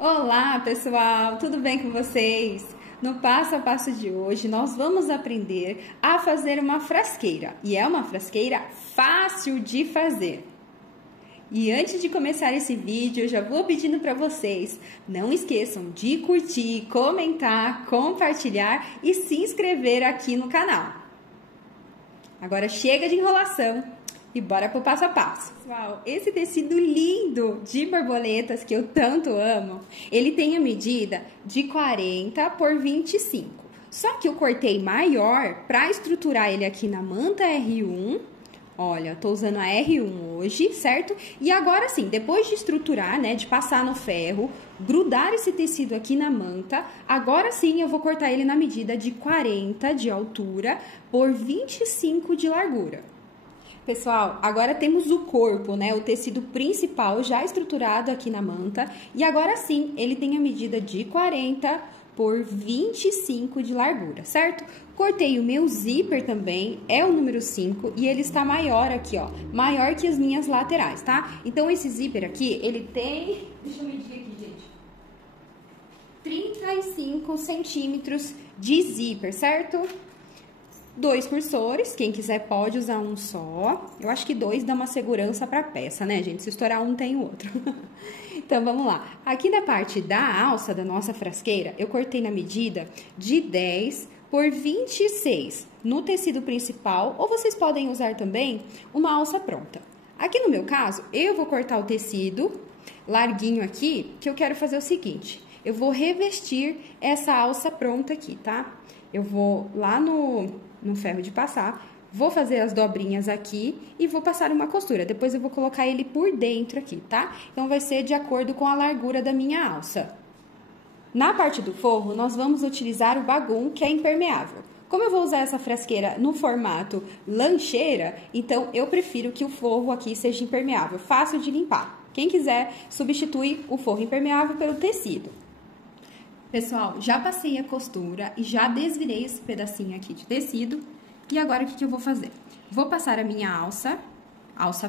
Olá, pessoal! Tudo bem com vocês? No passo a passo de hoje, nós vamos aprender a fazer uma frasqueira. E é uma frasqueira fácil de fazer. E antes de começar esse vídeo, eu já vou pedindo para vocês, não esqueçam de curtir, comentar, compartilhar e se inscrever aqui no canal. Agora chega de enrolação e bora pro passo a passo. Pessoal, esse tecido lindo de borboletas que eu tanto amo, ele tem a medida de 40 por 25. Só que eu cortei maior para estruturar ele aqui na manta R1. Olha, tô usando a R1 hoje, certo? E agora sim, depois de estruturar, né, de passar no ferro, grudar esse tecido aqui na manta, agora sim eu vou cortar ele na medida de 40 de altura por 25 de largura. Pessoal, agora temos o corpo, né, o tecido principal já estruturado aqui na manta. E agora sim, ele tem a medida de 40 por 25 de largura, certo? Cortei o meu zíper também, é o número 5, e ele está maior aqui, ó, maior que as minhas laterais, tá? Então, esse zíper aqui, ele tem, deixa eu medir aqui, gente, 35 centímetros de zíper, certo? 2 cursores, quem quiser pode usar um só. Eu acho que 2 dá uma segurança para a peça, né, gente? Se estourar um, tem o outro. Então, vamos lá. Aqui na parte da alça da nossa frasqueira, eu cortei na medida de 10 por 26 no tecido principal, ou vocês podem usar também uma alça pronta. Aqui no meu caso, eu vou cortar o tecido larguinho aqui, que eu quero fazer o seguinte. Eu vou revestir essa alça pronta aqui, tá? Eu vou lá no ferro de passar, vou fazer as dobrinhas aqui e vou passar uma costura. Depois eu vou colocar ele por dentro aqui, tá? Então, vai ser de acordo com a largura da minha alça. Na parte do forro, nós vamos utilizar o bagum, que é impermeável. Como eu vou usar essa frasqueira no formato lancheira, então eu prefiro que o forro aqui seja impermeável, fácil de limpar. Quem quiser, substitui o forro impermeável pelo tecido. Pessoal, já passei a costura e já desvirei esse pedacinho aqui de tecido. E agora, o que eu vou fazer? Vou passar a minha alça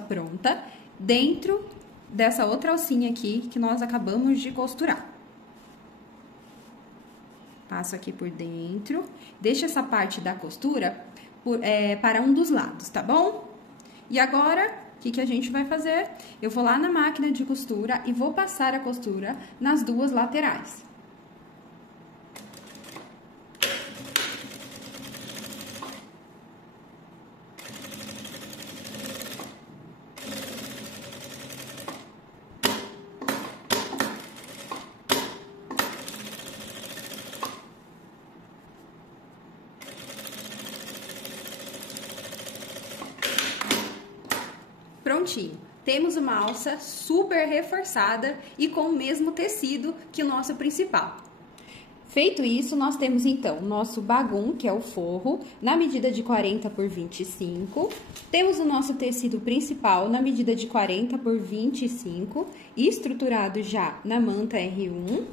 pronta, dentro dessa outra alcinha aqui que nós acabamos de costurar. Passo aqui por dentro, deixo essa parte da costura para um dos lados, tá bom? E agora, o que a gente vai fazer? Eu vou lá na máquina de costura e vou passar a costura nas duas laterais. Prontinho, temos uma alça super reforçada e com o mesmo tecido que o nosso principal. Feito isso, nós temos então o nosso bagum, que é o forro, na medida de 40 por 25. Temos o nosso tecido principal na medida de 40 por 25, estruturado já na manta R1.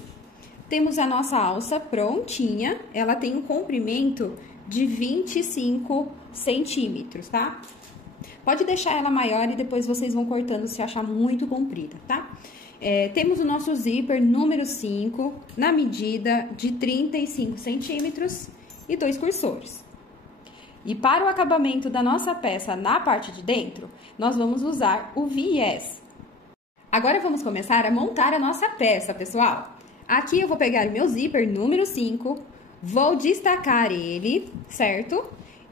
Temos a nossa alça prontinha, ela tem um comprimento de 25 centímetros, tá? Pode deixar ela maior e depois vocês vão cortando se achar muito comprida, tá? Temos o nosso zíper número 5, na medida de 35 centímetros e 2 cursores. E para o acabamento da nossa peça na parte de dentro, nós vamos usar o viés. Agora vamos começar a montar a nossa peça, pessoal. Aqui eu vou pegar o meu zíper número 5, vou destacar ele, certo?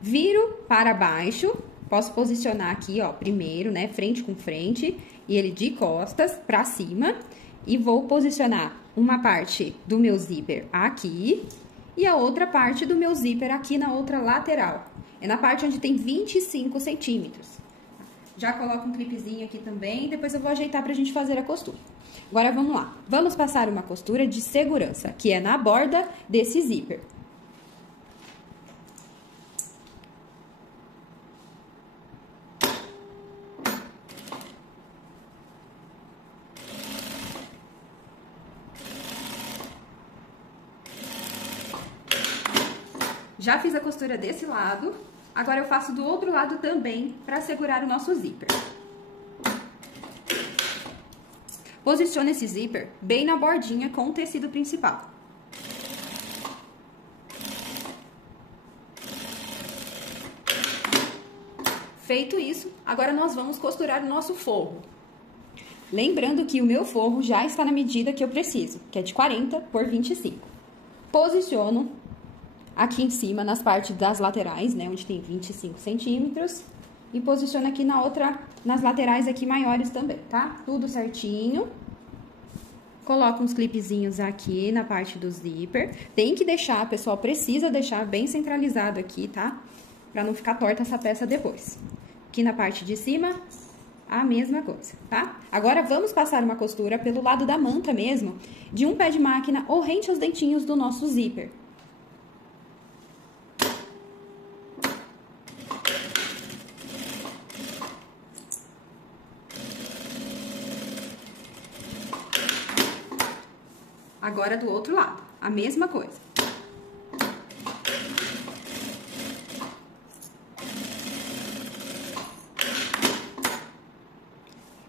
Viro para baixo. Posso posicionar aqui, ó, primeiro, né, frente com frente, e ele de costas pra cima. E vou posicionar uma parte do meu zíper aqui e a outra parte do meu zíper aqui na outra lateral. É na parte onde tem 25 centímetros. Já coloco um clipezinho aqui também, depois eu vou ajeitar pra gente fazer a costura. Agora, vamos lá. Vamos passar uma costura de segurança, que é na borda desse zíper. Já fiz a costura desse lado, agora eu faço do outro lado também para segurar o nosso zíper. Posicione esse zíper bem na bordinha com o tecido principal. Feito isso, agora nós vamos costurar o nosso forro. Lembrando que o meu forro já está na medida que eu preciso, que é de 40 por 25. Posiciono aqui em cima, nas partes das laterais, né, onde tem 25 centímetros. E posiciono aqui nas laterais aqui maiores também, tá? Tudo certinho. Coloco uns clipezinhos aqui na parte do zíper. Tem que deixar, pessoal, precisa deixar bem centralizado aqui, tá? Pra não ficar torta essa peça depois. Aqui na parte de cima, a mesma coisa, tá? Agora, vamos passar uma costura pelo lado da manta mesmo, de um pé de máquina ou rente aos dentinhos do nosso zíper. Agora, do outro lado, a mesma coisa.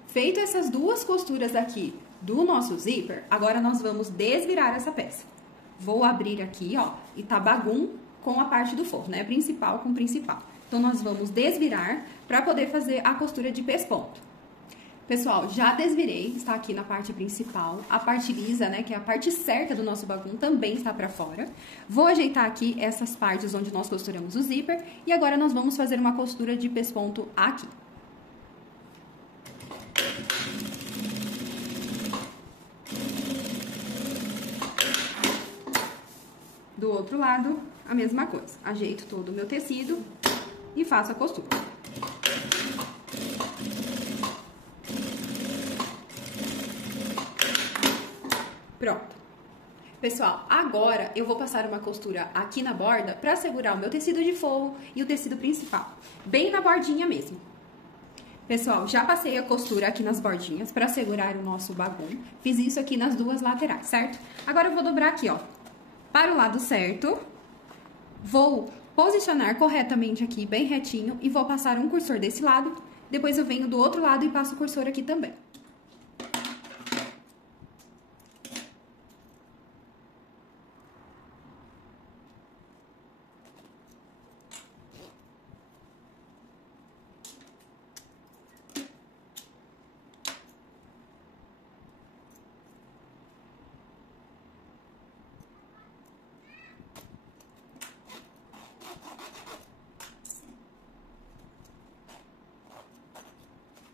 Feito essas duas costuras aqui do nosso zíper, agora nós vamos desvirar essa peça. Vou abrir aqui, ó, e tá bagum com a parte do forro, né? Principal com principal. Então, nós vamos desvirar para poder fazer a costura de pesponto. Pessoal, já desvirei, está aqui na parte principal. A parte lisa, né, que é a parte certa do nosso bagum, também está para fora. Vou ajeitar aqui essas partes onde nós costuramos o zíper. E agora nós vamos fazer uma costura de pesponto aqui. Do outro lado, a mesma coisa. Ajeito todo o meu tecido e faço a costura. Pronto. Pessoal, agora eu vou passar uma costura aqui na borda para segurar o meu tecido de forro e o tecido principal, bem na bordinha mesmo. Pessoal, já passei a costura aqui nas bordinhas para segurar o nosso bagum. Fiz isso aqui nas duas laterais, certo? Agora eu vou dobrar aqui, ó, para o lado certo. Vou posicionar corretamente aqui, bem retinho, e vou passar um cursor desse lado. Depois eu venho do outro lado e passo o cursor aqui também.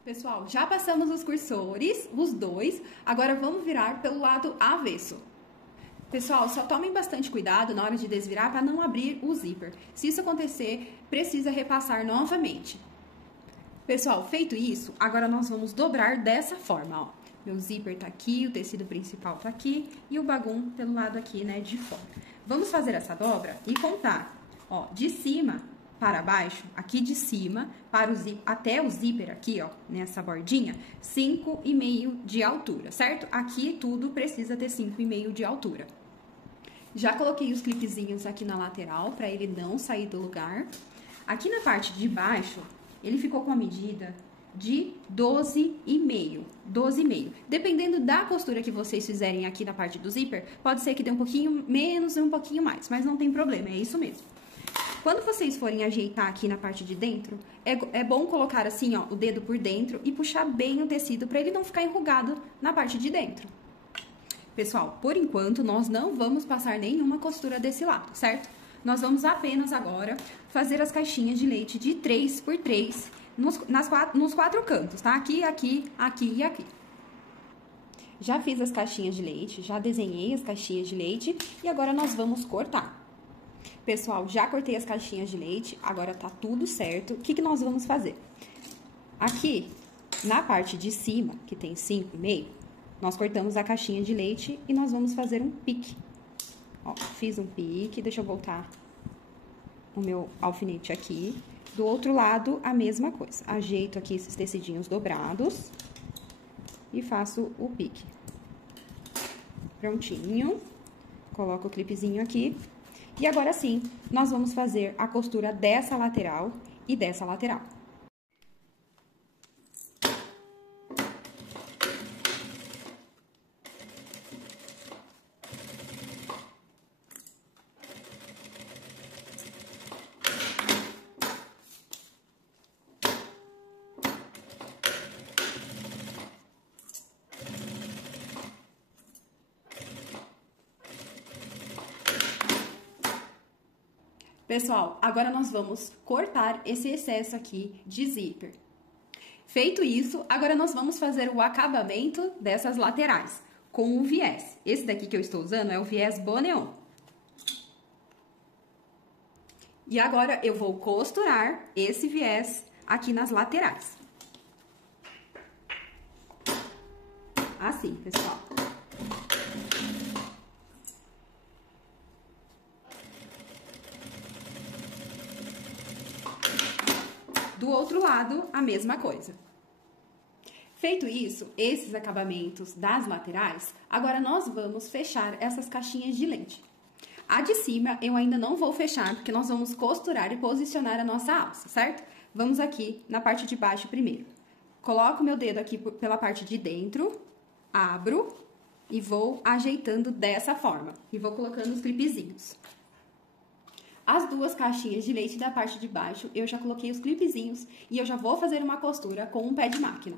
Pessoal, já passamos os cursores, os dois, agora vamos virar pelo lado avesso. Pessoal, só tomem bastante cuidado na hora de desvirar para não abrir o zíper. Se isso acontecer, precisa repassar novamente. Pessoal, feito isso, agora nós vamos dobrar dessa forma, ó. Meu zíper tá aqui, o tecido principal tá aqui e o bagum pelo lado aqui, né, de fora. Vamos fazer essa dobra e contar, ó, de cima para baixo, aqui de cima, para o até o zíper aqui, ó, nessa bordinha, 5,5 de altura, certo? Aqui tudo precisa ter 5,5 de altura. Já coloquei os clipezinhos aqui na lateral, para ele não sair do lugar. Aqui na parte de baixo, ele ficou com a medida de 12,5. 12,5. Dependendo da costura que vocês fizerem aqui na parte do zíper, pode ser que dê um pouquinho menos e um pouquinho mais, mas não tem problema, é isso mesmo. Quando vocês forem ajeitar aqui na parte de dentro, é bom colocar assim, ó, o dedo por dentro e puxar bem o tecido para ele não ficar enrugado na parte de dentro. Pessoal, por enquanto, nós não vamos passar nenhuma costura desse lado, certo? Nós vamos apenas agora fazer as caixinhas de leite de 3 por 3 nos quatro cantos, tá? Aqui, aqui, aqui e aqui. Já fiz as caixinhas de leite, já desenhei as caixinhas de leite e agora nós vamos cortar. Pessoal, já cortei as caixinhas de leite, agora tá tudo certo. O que que nós vamos fazer? Aqui, na parte de cima, que tem 5,5, nós cortamos a caixinha de leite e nós vamos fazer um pique. Ó, fiz um pique, deixa eu voltar o meu alfinete aqui. Do outro lado, a mesma coisa. Ajeito aqui esses tecidinhos dobrados e faço o pique. Prontinho. Coloco o clipezinho aqui. E agora sim, nós vamos fazer a costura dessa lateral e dessa lateral. Pessoal, agora nós vamos cortar esse excesso aqui de zíper. Feito isso, agora nós vamos fazer o acabamento dessas laterais com o viés. Esse daqui que eu estou usando é o viés Boneon. E agora eu vou costurar esse viés aqui nas laterais. Assim, pessoal. Do outro lado, a mesma coisa. Feito isso, esses acabamentos das laterais, agora nós vamos fechar essas caixinhas de lente. A de cima eu ainda não vou fechar, porque nós vamos costurar e posicionar a nossa alça, certo? Vamos aqui na parte de baixo primeiro. Coloco meu dedo aqui pela parte de dentro, abro e vou ajeitando dessa forma. E vou colocando os clipezinhos. As duas caixinhas de leite da parte de baixo, eu já coloquei os clipezinhos e eu já vou fazer uma costura com um pé de máquina.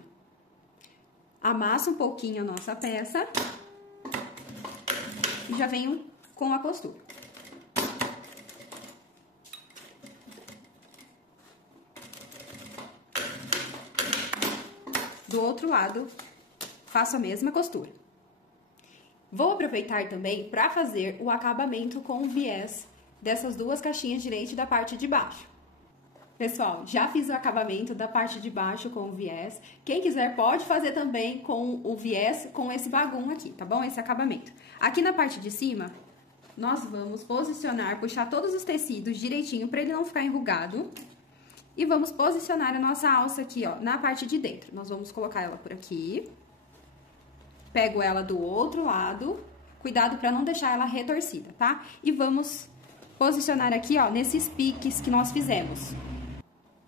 Amasso um pouquinho a nossa peça e já venho com a costura. Do outro lado, faço a mesma costura. Vou aproveitar também para fazer o acabamento com o viés dessas duas caixinhas de leite da parte de baixo. Pessoal, já fiz o acabamento da parte de baixo com o viés. Quem quiser pode fazer também com o viés, com esse bagum aqui, tá bom? Esse acabamento. Aqui na parte de cima, nós vamos posicionar, puxar todos os tecidos direitinho para ele não ficar enrugado. E vamos posicionar a nossa alça aqui, ó, na parte de dentro. Nós vamos colocar ela por aqui. Pego ela do outro lado. Cuidado para não deixar ela retorcida, tá? E vamos posicionar aqui, ó, nesses piques que nós fizemos.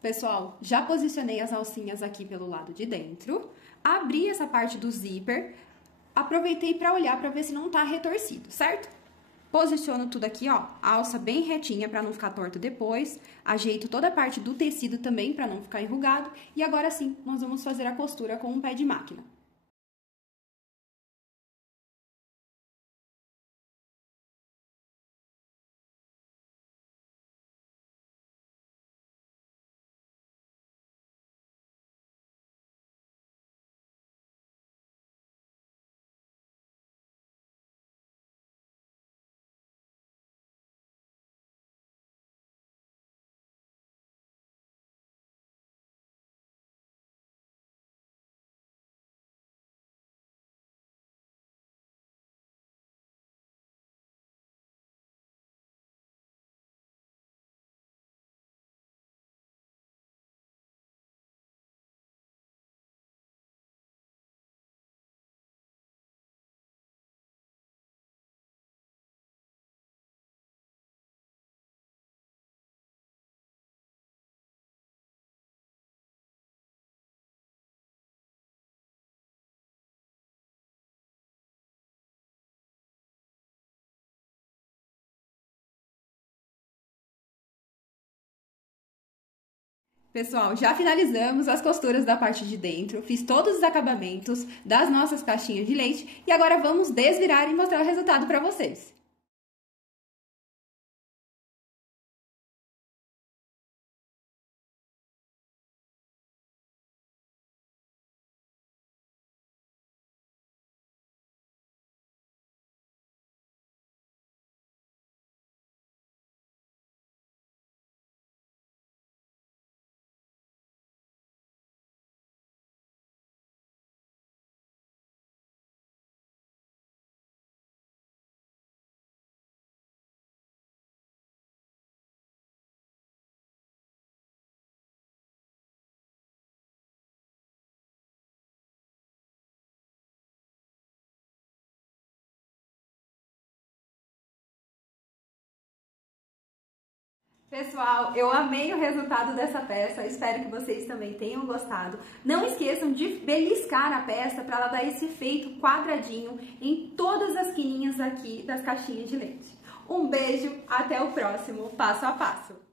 Pessoal, já posicionei as alcinhas aqui pelo lado de dentro. Abri essa parte do zíper. Aproveitei para olhar para ver se não tá retorcido, certo? Posiciono tudo aqui, ó, a alça bem retinha para não ficar torto depois. Ajeito toda a parte do tecido também para não ficar enrugado. E agora sim, nós vamos fazer a costura com um pé de máquina. Pessoal, já finalizamos as costuras da parte de dentro, fiz todos os acabamentos das nossas caixinhas de leite e agora vamos desvirar e mostrar o resultado para vocês. Pessoal, eu amei o resultado dessa peça, espero que vocês também tenham gostado. Não esqueçam de beliscar a peça para ela dar esse efeito quadradinho em todas as quininhas aqui das caixinhas de leite. Um beijo, até o próximo Passo a Passo!